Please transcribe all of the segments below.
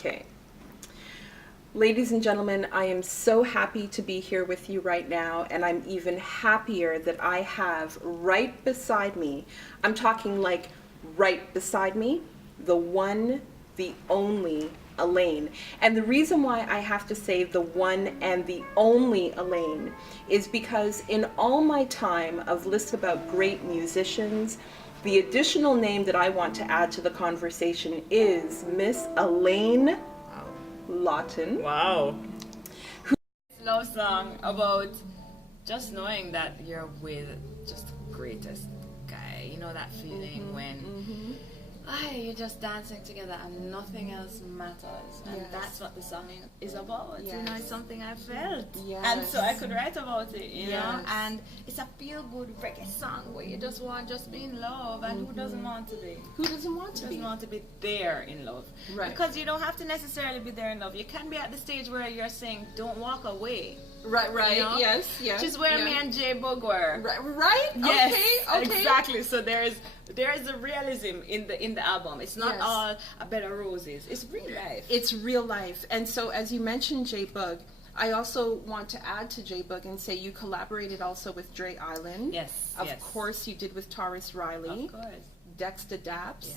Okay. Ladies and gentlemen, I am so happy to be here with you right now, and I'm even happier that I have right beside me, I'm talking like right beside me, the one, the only Alaine. And the reason why I have to say the one and the only Alaine is because in all my time of lists about great musicians, the additional name that I want to add to the conversation is Miss Alaine Laughton. Wow. Love song about just knowing that you're with just the greatest guy. You know that feeling when you're just dancing together and nothing else matters. And that's what the song is about. Yes. You know, it's something I felt. Yes. And so I could write about it, you know. And it's a feel-good reggae song where you just want just be in love. And who doesn't want to be? Who doesn't want to be? Doesn't want to be there in love. Right. Because you don't have to necessarily be there in love. You can be at the stage where you're saying, don't walk away. Right, You know? yes. Which is where me and J-Boog were. Right? Yes, Okay. exactly. So there is a realism in the album. It's not all a bed of roses. It's real life. It's real life. And so as you mentioned J-Boog, I also want to add to J-Boog and say you collaborated also with Dre Island. Yes. Of course you did with Tarrus Riley. Of course. Dexta Daps. Yeah.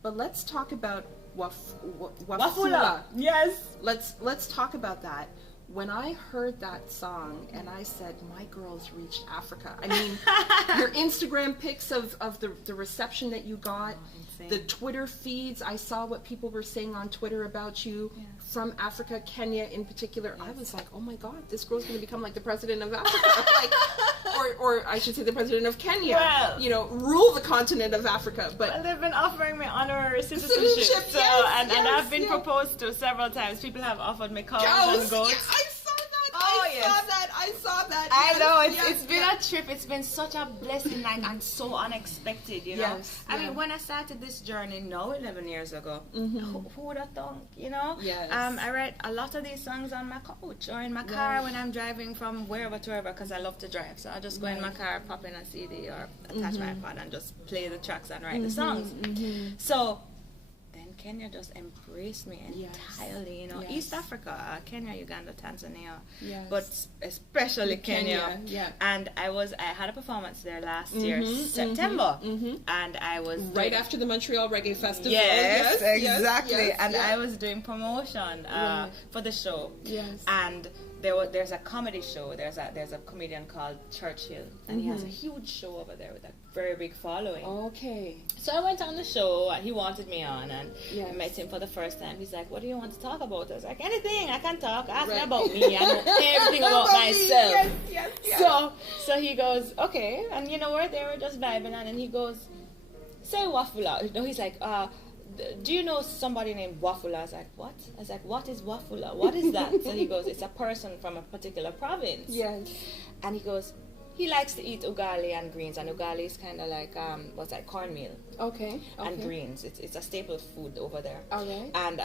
But let's talk about Wafula. Wafula. Yes. Let's talk about that. When I heard that song and I said, my girls reached Africa. I mean, your Instagram pics of the reception that you got, the Twitter feeds, I saw what people were saying on Twitter about you from Africa, Kenya in particular. I was like, oh my God, this girl's going to become like the president of Africa. or I should say the president of Kenya. Well, you know, rule the continent of Africa. But they've been offering me honorary citizenship. So, and I've been proposed to several times. People have offered me cows and goats. Yes, I saw that. I saw that. I know it's been a trip. It's been such a blessing, and so unexpected. You know. I mean, when I started this journey now 11 years ago, who would have thought? You know. Yes. I write a lot of these songs on my couch or in my car when I'm driving from wherever to wherever because I love to drive. So I just go in my car, pop in a CD or attach my iPod and just play the tracks and write the songs. So Kenya just embraced me entirely, you know. East Africa, Kenya, Uganda, Tanzania, but especially Kenya. And I had a performance there last year, September, and I was right after the Montreal Reggae Festival. Yes, exactly. And I was doing promotion for the show. And there's a comedy show. There's a comedian called Churchill, and he has a huge show over there with a very big following. Okay. So I went on the show, and he wanted me on, and I met him for the first time. He's like, "What do you want to talk about?" I was like, "Anything. I can talk. Ask me about me. I know everything about myself." So he goes, "Okay," and you know what? They were just vibing, and he goes, "Say Wafula." No, he's like, do you know somebody named Wafula? I was like, what? I was like, what is Wafula? What is that? So he goes, it's a person from a particular province. Yes. And he goes, he likes to eat ugali and greens, and ugali is kind of like cornmeal. Okay. And greens. It's a staple food over there. All right. And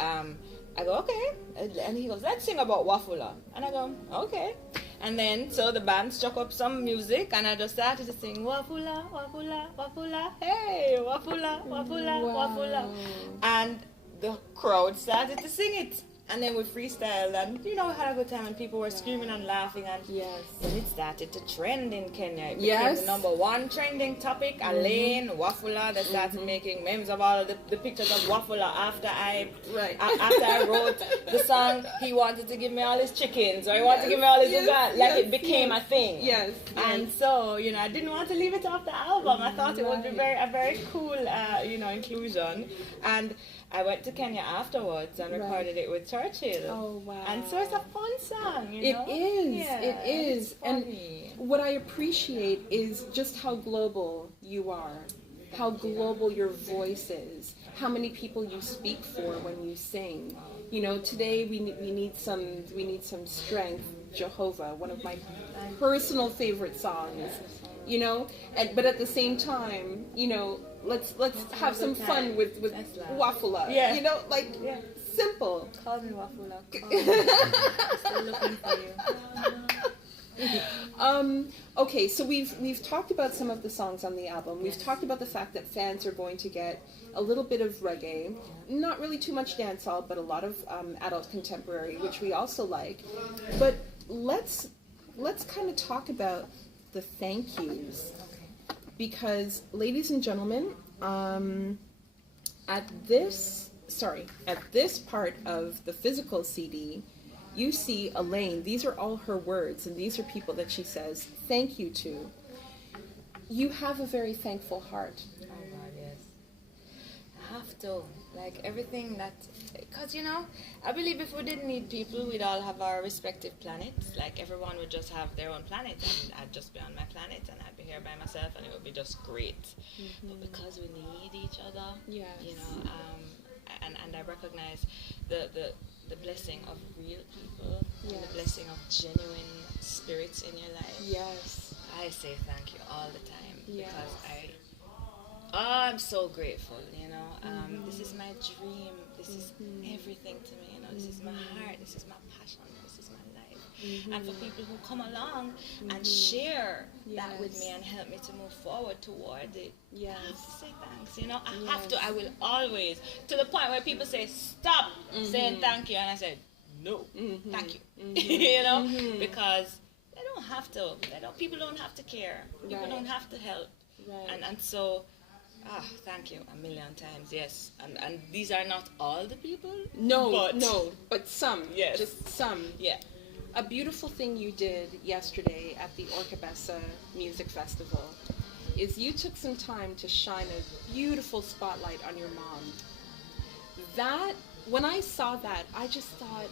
I go, okay. And he goes, let's sing about Wafula. And I go, okay. And then, so the band struck up some music, and I just started to sing, Wafula, Wafula, Wafula, hey, Wafula, Wafula, Wafula. And the crowd started to sing it. And then we freestyled, and you know, we had a good time, and people were screaming and laughing, and then it started to trend in Kenya. It became the #1 trending topic. Alaine, Wafula, they started making memes of all the pictures of Wafula after I wrote the song. He wanted to give me all his chickens, or he wanted to give me all his ugali. Like it became a thing. And so, you know, I didn't want to leave it off the album. I thought it would be a very cool, inclusion. And I went to Kenya afterwards and recorded it with Churchill. Oh, wow. And so it's a fun song, you know? It is. And what I appreciate is just how global you are, how global your voice is, how many people you speak for when you sing. You know, today we need some strength. Jehovah, one of my personal favorite songs. You know, but at the same time, you know, let's have some fun with Wafula. You know, like simple. Call me Wafula. Call me. I'm still looking for you. Okay, so we've talked about some of the songs on the album. We've talked about the fact that fans are going to get a little bit of reggae, not really too much dancehall, but a lot of adult contemporary, which we also like. But let's kind of talk about the thank yous, because, ladies and gentlemen, at this part of the physical CD, you see Alaine. These are all her words, and these are people that she says thank you to. You have a very thankful heart. Oh God, yes. I have to. Like everything that, because I believe if we didn't need people, we'd all have our respective planets. Like everyone would just have their own planet, and I'd just be on my planet, and I'd be here by myself, and it would be just great. Mm-hmm. But because we need each other, and I recognize the blessing of real people, and the blessing of genuine spirits in your life. Yes. I say thank you all the time because I'm so grateful, This is my dream. This is everything to me, This is my heart. This is my passion. This is my life. And for people who come along and share that with me and help me to move forward toward it, I have to say thanks, I have to. I will always, to the point where people say, stop saying thank you. And I said, no, thank you. Because they don't have to. People don't have to care. People don't have to help. Right. And so, thank you a million times, yes. And these are not all the people. But some. Yes. Just some. Yeah. A beautiful thing you did yesterday at the Orcabessa Music Festival is you took some time to shine a beautiful spotlight on your mom. That, when I saw that, I just thought,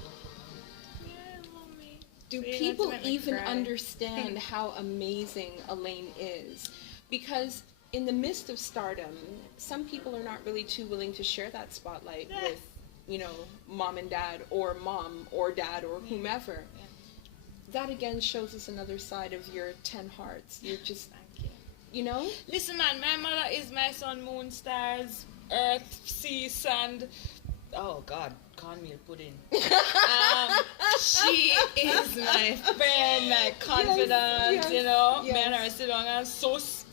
do people even understand how amazing Alaine is? Because in the midst of stardom, some people are not really too willing to share that spotlight with, mom and dad, or mom or dad or whomever. Yeah. That again shows us another side of your 10 hearts. You're just, thank you. Listen, man, my mother is my sun, moon, stars, earth, sea, sand. Oh God, cornmeal pudding. She is my friend, my confidant. Me and her sit down and sauce.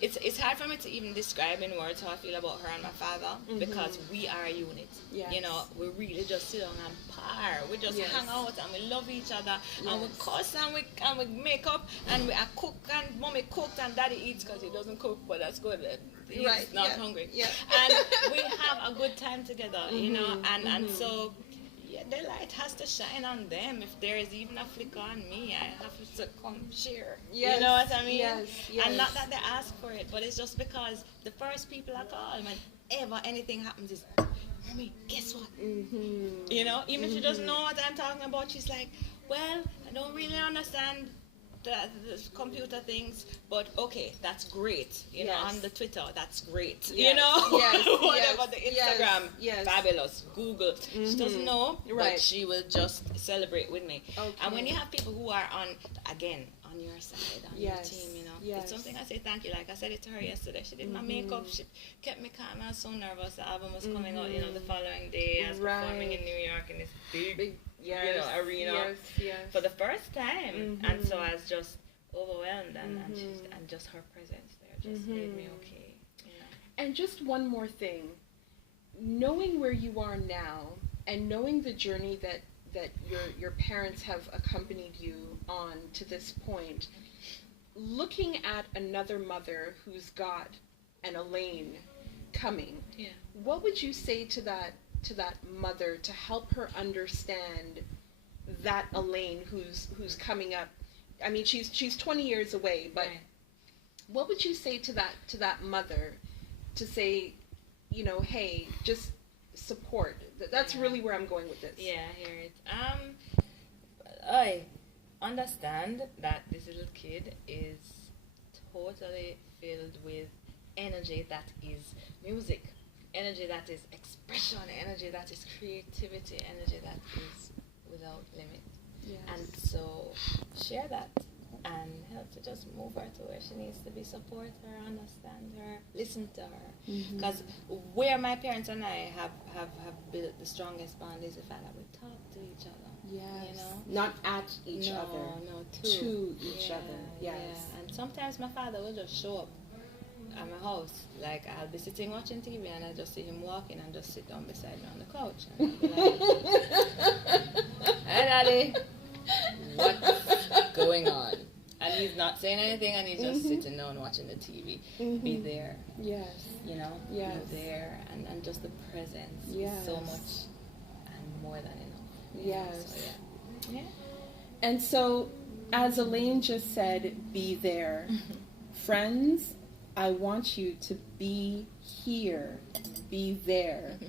It's hard for me to even describe in words how I feel about her and my father, because we are a unit. Yes. We really just sit down and par. We just hang out and we love each other, and we cuss and we make up, and I cook, and mommy cooked and daddy eats because he doesn't cook, but that's good. He's not hungry. Yeah. And we have a good time together, and so the light has to shine on them. If there is even a flicker on me, I have to come share. Yes. You know what I mean? Yes. And not that they ask for it, but it's just because the first people I call whenever anything happens is, Mommy, guess what? Even if she doesn't know what I'm talking about, she's like, well, I don't really understand the computer things, but okay, that's great. On the Twitter, that's great. Whatever, the Instagram, fabulous. Google, she doesn't know, but she will just celebrate with me. Okay. And when you have people who are on your side, on your team, it's something I say thank you. Like I said it to her yesterday. She did my makeup. She kept me calm. I was so nervous. The album was coming out, the following day. I was performing in New York in this big arena for the first time, and so I was just overwhelmed, and just her presence there just made me okay. And just one more thing, knowing where you are now, and knowing the journey that your parents have accompanied you on to this point, looking at another mother who's got an Alaine coming, what would you say to that mother to help her understand that Alaine who's coming up? I mean, she's 20 years away, but what would you say to that mother to say, hey, just support? That's really where I'm going with this. Yeah, I hear it. I understand that this little kid is totally filled with energy that is music, energy that is expression, energy that is creativity, energy that is without limit. Yes. And so share that and help to just move her to where she needs to be, support her, understand her, listen to her. Because where my parents and I have built the strongest bond is the fact that we talk to each other. Yes. You know? Not at each other. No, to each other. Yes. Yeah. And sometimes my father will just show up at my house. Like, I'll be sitting watching TV and I just see him walking and just sit down beside me on the couch. And I'll be like, hey, Daddy, what's going on? And he's not saying anything and he's just sitting down watching the TV. Be there. Yes. You know? Yes. Be there. And just the presence is so much and more than enough. Yes. So, yeah. And so, as Alaine just said, be there. Friends, I want you to be here, be there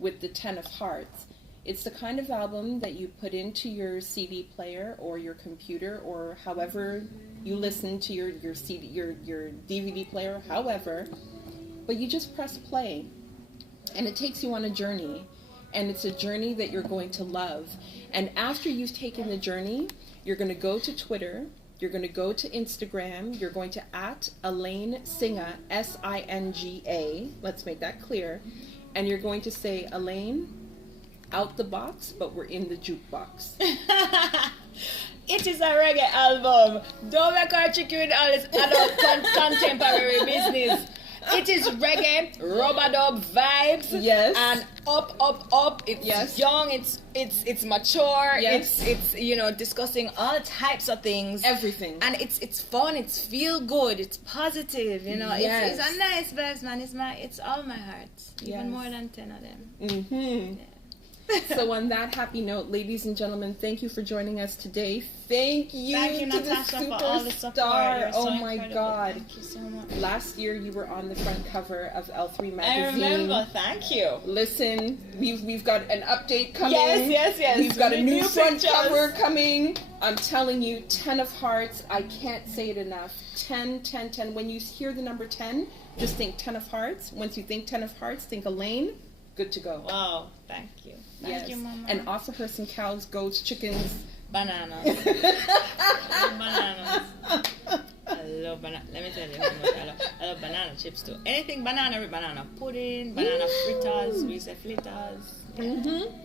with the 10 of Hearts. It's the kind of album that you put into your CD player or your computer or however you listen to your CD, your DVD player, however, but you just press play and it takes you on a journey. And it's a journey that you're going to love. And after you've taken the journey, you're going to go to Twitter, you're going to go to Instagram, you're going to @Alaine Singa, Singa, let's make that clear, and you're going to say, Alaine, out the box, but we're in the jukebox. It is a reggae album. Don't make her trick you with all this adult contemporary business. It is reggae, rub-a-dub vibes, and up. It's young, it's mature, it's discussing all types of things, everything, and it's fun, it's feel good, it's positive, it's a nice vibes, man. It's all my heart, even more than 10 of them. So on that happy note, ladies and gentlemen, thank you for joining us today. Thank you to Natasha, the for all the support. Oh my God. Thank you so much. Last year you were on the front cover of L3 magazine. I remember, thank you. Listen, we've got an update coming. Yes. We've got a new front cover coming. I'm telling you, 10 of Hearts, I can't say it enough. 10. When you hear the number 10, just think 10 of Hearts. Once you think 10 of Hearts, think Alaine. Good to go. Wow, thank you. Thank you, Mama. And offer her some cows, goats, chickens. Bananas. Bananas. I love banana. Let me tell you how much I love banana chips too. Anything banana with banana pudding, banana fritters, we say fritters.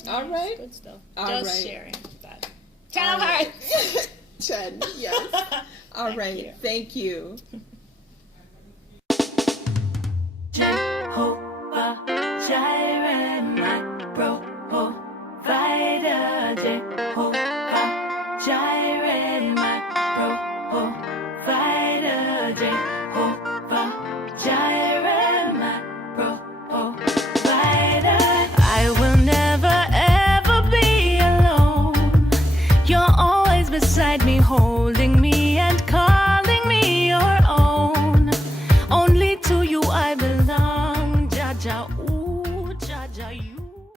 All right. Good stuff. All Just right. sharing that. 10 of Hearts. 10, yes. All right. Thank you.